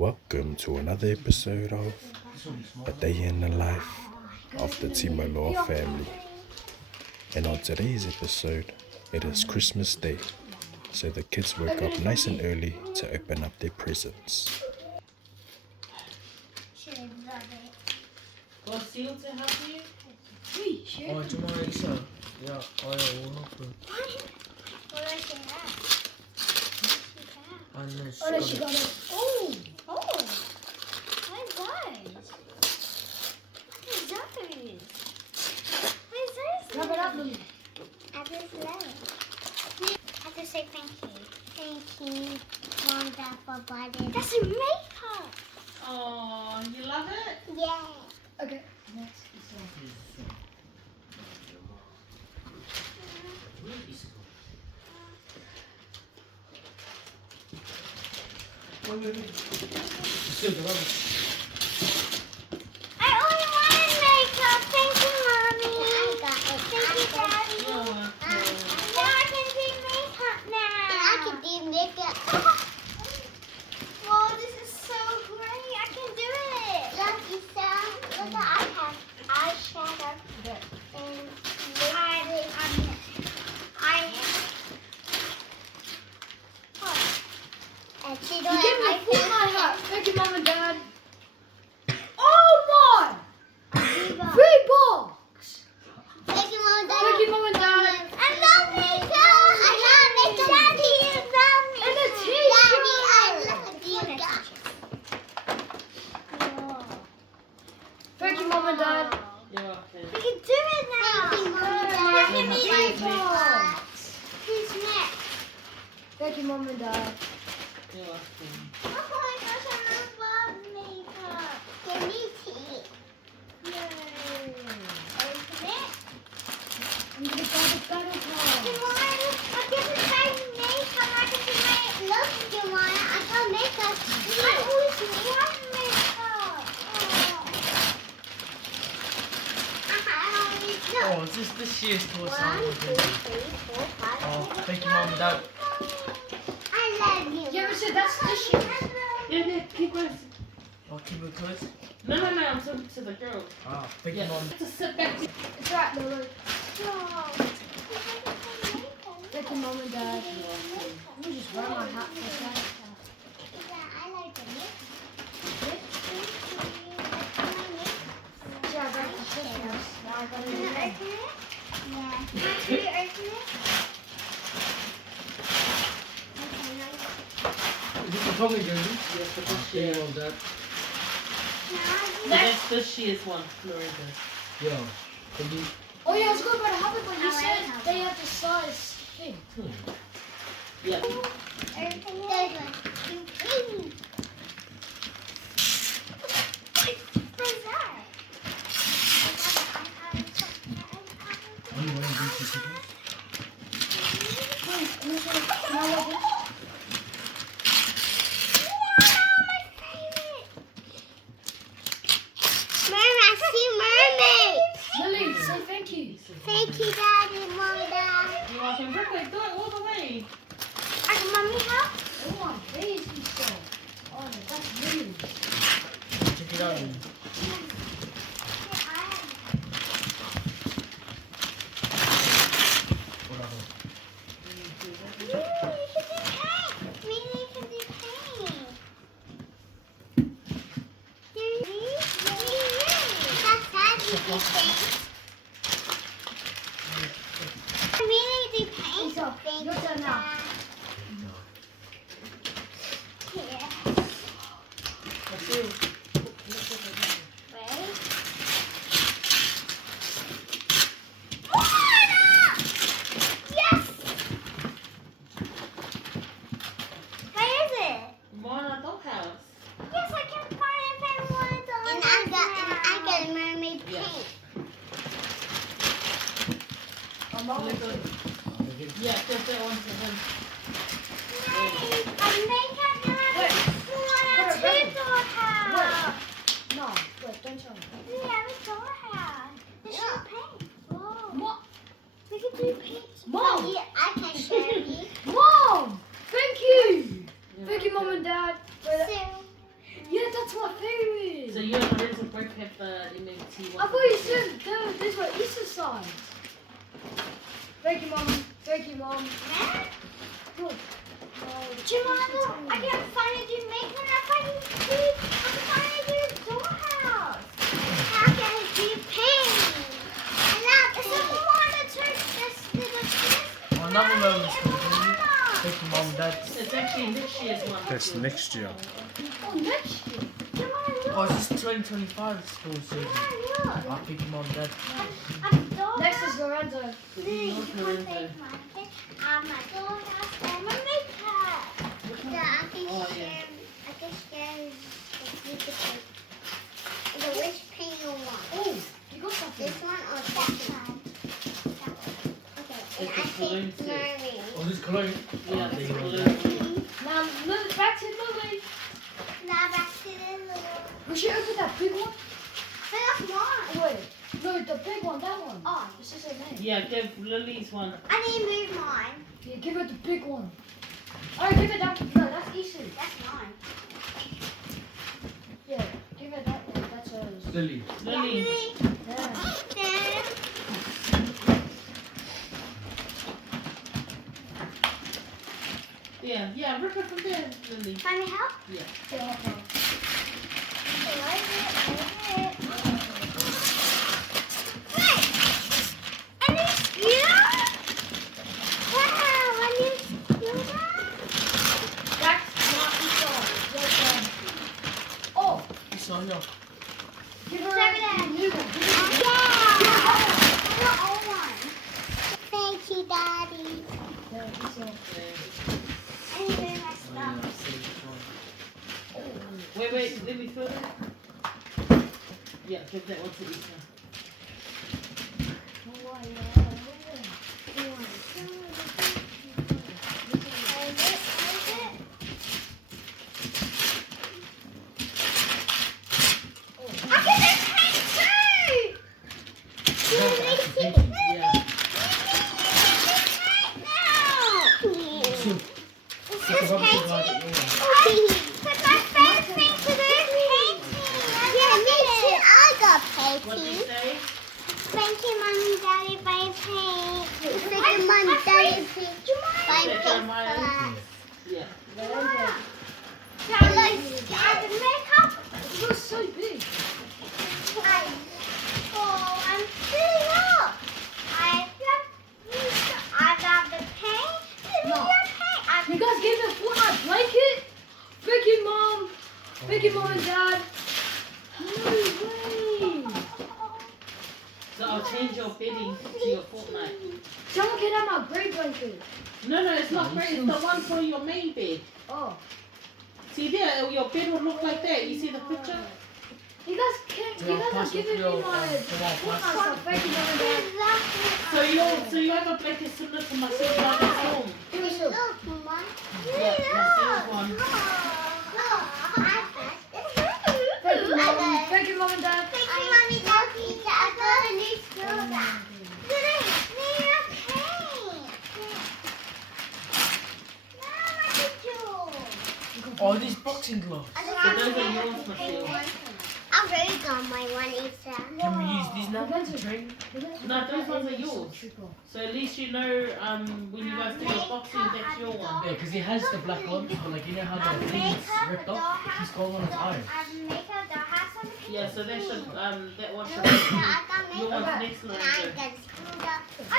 Welcome to another episode of A Day in the Life of the Timolo family. And on today's episode, it is Christmas Day, so the kids woke up nice and early to open up their presents. Got Seal to help you? Oh, tomorrow is yeah, oil will open. And then she got it. Oh! What's those? What's those? Cover it up, Lily. I just love it. I have to say thank you. Thank you, Mom, Dad, for buying it. That's a makeup! Oh, you love it? Yeah. Okay. Next Still the rubbish. I only wanted makeup. Thank you, Mommy. I got it. Thank you, Daddy. Now I can do makeup now. And I can do makeup. Whoa, this is so great. I can do it. Look, Issa. Look what I have. Eyeshadow. And and she You don't gave me a have full my hat. Thank you, Mom and Dad. Oh my! my 3 bucks. Thank you, Mom, Dad. Thank you, Mom and Dad. I love makeup. I love makeup. Daddy, you love me. And a t-shirt. Daddy, I love you. Thank you, Mom and Dad. You're welcome. We can do it now. Thank you, Mom and Dad. Give me makeup. Who's next? Thank you, Mom and Dad. You're welcome. Oh my gosh, I love makeup. Give me tea. Yay. Open it. I'm gonna grab a better one. Jemima, I get to try makeup. I can do my look, Jemima. I got makeup. I always want makeup. Oh, is this the shears towards One, someone? 2, 3, 4, 5, Oh, 6, thank you, Mom and Dad. I love you. Yeah, we said that's the shit. Yeah, keep going. Oh, keep it close. No, I'm talking to the girl. Ah, thank you, Yeah. Mom. Just sit back. It's right, Lily. Thank you, Mom and Dad. Let me just wear my hat for a second. Yeah, I got it for Christmas. Now I got it again. Is it the Tommy Journey? Yes, the first year of that. That's the shears one, Florida. Yo, can you? Oh yeah, I was going by the habit, but you said they had the size thing. Yeah. Are you wearing these tickets? Can I wear this? Lily, say thank you. Thank you, Daddy, Mom, Dad. You're welcome. Brooklyn, do it all the way. Mommy, help? Oh, I'm crazy stuff. Oh, that's really. Check it out. Whatever. Your turn now. Mona Dollhouse. Yes, I can find it if I want to. And I got a mermaid Yeah. pink. I'm all Yeah, just that one to him. Nice. I make up a two-door No, wait, don't tell me. We have a dollhouse. It's your paint. Whoa. Mom, We can do paint. Mom. Yeah, I can share you. Mom, thank you. Thank you, Mom and Dad. For the- So, So you and Lorenzo both have the MMT one. I thought you said these were Easter signs. Thank you, Mom. Thank you, Mom. Good. Tomorrow, I can finally make one. I can finally do a dollhouse. I can do paint. And now, if someone want to touch this little piece, Oh, another level is cool. Thank you, Mom, Dad. It's actually next year's one. That's next year. Oh, next year. Oh, is this 2025 school season? I'll pick you, Mom, Dad. Next is Lorenzo. So you know Lorenzo. My dollhouse and my makeup. Which So one? I can Oh, share. yeah. I can share the which paint you want. Oh, you got something. This one or that one? Okay, and It's I a balloon take set. mermaid. Oh, this cologne? Yeah, there it's you go. blue. Now, look back to Lily. Now back to the little. We should open that big one. That's mine. Wait, no, the big one, that one. Oh, This is her name. Yeah, give Lily's one. I need to move mine. Yeah, give her the big one. Alright, give her that. No, that's easy. That's mine. Yeah, give her that one. That's hers. Lily. Lily. Yeah. Yeah, rip it from there, Lily. Can I help? Yeah. Yeah, okay. That's not Easter. Well done. Oh, It's on your. give her Sorry, the Dad. new one. Give her Thank you, Daddy. Yeah, Easter. I need to move my stuff. Wait, let me fill that. Yeah, give that one to Lisa. Yeah. What did you say? Thank you, Mommy, Daddy, by paint. Thank you, Mommy, Daddy, by Is that Jeremiah? paint. Yeah. I like the makeup. It looks so big. I'm filling up. I got the paint. Give me No. your paint. You guys gave me a Fortnite blanket? Thank you, Mom. Thank you, Mom and Dad. No way. So I'll change your bedding to your Fortnite. Someone can have my gray blanket. No, it's not great. It's the one for your main bed. Oh. See there, your bed will look like that. You see the picture? You guys are giving me my Fortnite stuff. Thank you, Mom and Dad. So you have a blanket similar to my sister's at home. Give me some. Look, Mom. Yeah, my sister's one. Thank you, Mom. Thank you, Mom and Dad. Thank you, Mommy, Daddy. I got a new school bag. Did I need a paint? Now I can do. Oh, these boxing gloves. So those are yours, Michelle. I've already got my one, Isa. Can we use these now Lorenzo. to train? No, those ones are yours. So at least you know when you guys do your boxing, that's your one. Yeah, because he has the black ones, but like you know how the thing is ripped off? He's got one of his own. Yeah, so that should that one should I be got your one's makeup. next And one. I got screwed up. I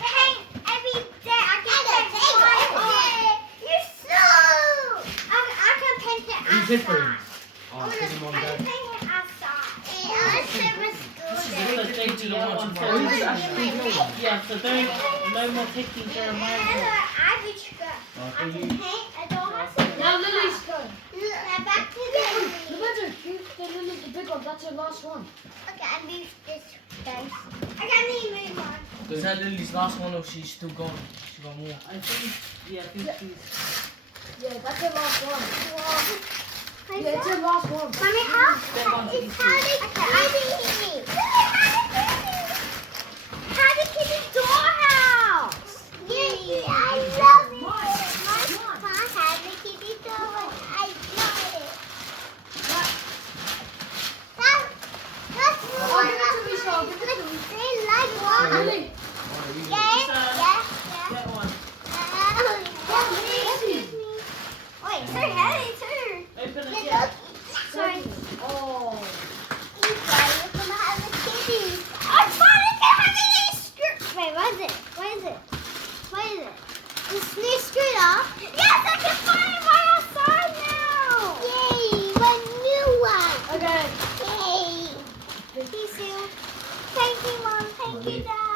paint every day. I can paint twice a day. You're so. I can paint it Who's outside. different? Oh, I this is Mom can and Dad. paint it outside. And I never So screwed it. JGL one. tomorrow. So This is yeah, so don't no more taking Jeremiah's one. I reach good. Oh, I thank can you. paint a dollhouse. Now Lily's turn. Back to the. Lorenzo, give the Lily the big one. That's her last one. Okay, I moved this guys. I got me move on. Is that Lily's last one or she's still gone? She got more. I think she's Yeah, that's her last one. Whoa. Yeah, it's her last one. Mommy, how? That one's It's easy. How to keep a dollhouse. Yeah, I love it. Mom, how to keep a dollhouse. I love it.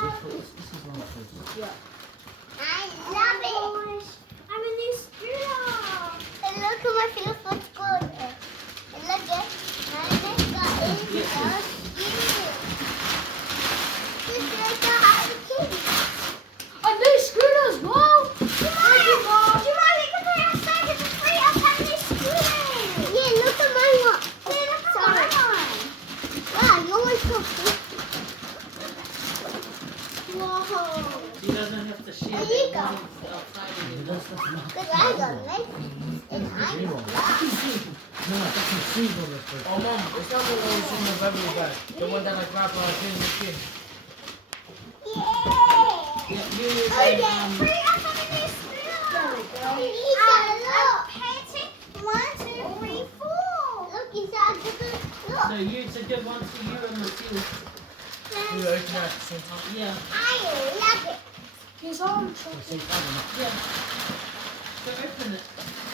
This is one of those. I love it. I'm a new scooter. And look at my feet looks good. And look at my neck got in the skin. Just like a happy kitty. A new scooter as well. Thank you, Mom. Do you want me to play outside? It's free. I'll have this scooter. Yeah, look at my one. Yeah, look at my one. Wow, yours so cool. Whoa. She doesn't have to share There the you go. ones outside of That's not. Because I got legs. And I got legs. No, that's my sleeve on this first. Oh, Mom, it's not the one that's in the bubble bag. The one that I grabbed when I was in the kid. Yeah. Yeah, you Oh, and, yeah. Free up on the new scooter. Look. Painting. 1, 2, 3, 4. Look, inside the good. Look. so you to give one to you and the few. We were opening at the same time. Yeah, I love it. He's on. At the same time or not? yeah. So open it.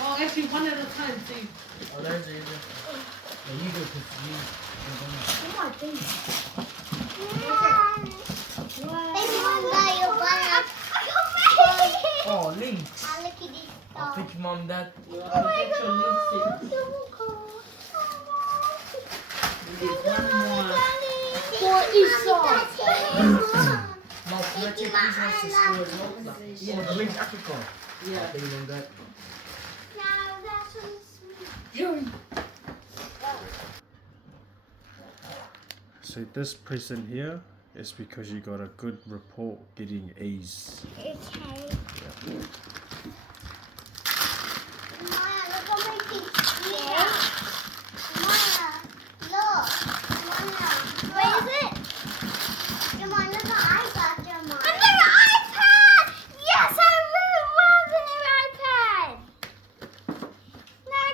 Oh, actually one at a time too. Oh, there's the easier. Yeah, you go because you. Oh my goodness. Thank you, Mom, that you're gonna. Oh, links. I look at this Oh, dog. thank you, Mom, Dad. You Oh have to my get your God. lipstick. So cool. There's one more. For Esau. Mom, can I take these ones to school as well? Yeah. Oh, the links Africa. Yeah. Thank you, Mom, Dad. Now that's what it's So this present here is because you got a good report getting A's. Okay. Maya, look at my feet. Yeah. Maya, look. Maya, where is it? Jamon, look what I got, Jamon. Another iPad! Yes, I really love the new iPad. Now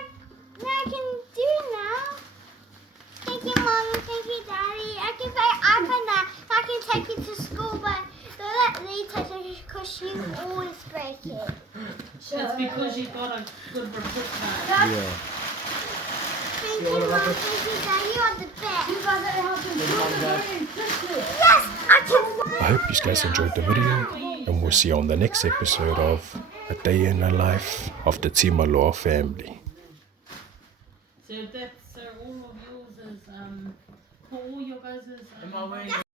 I can do it now. Thank you, Mommy. Thank you, Daddy. I can play iPad now. I can take it to school, but don't let Lee touch it because she always break it. That's because you got a good report card. Yeah. Thank you, Mom. Thank you, Daddy. You're the best. You guys are helping children. Yes, I can. I hope you guys enjoyed the video, and we'll see you on the next episode of A Day in the Life of the Timaloa family. So that's so all of yours is for all your guys' Am I wearing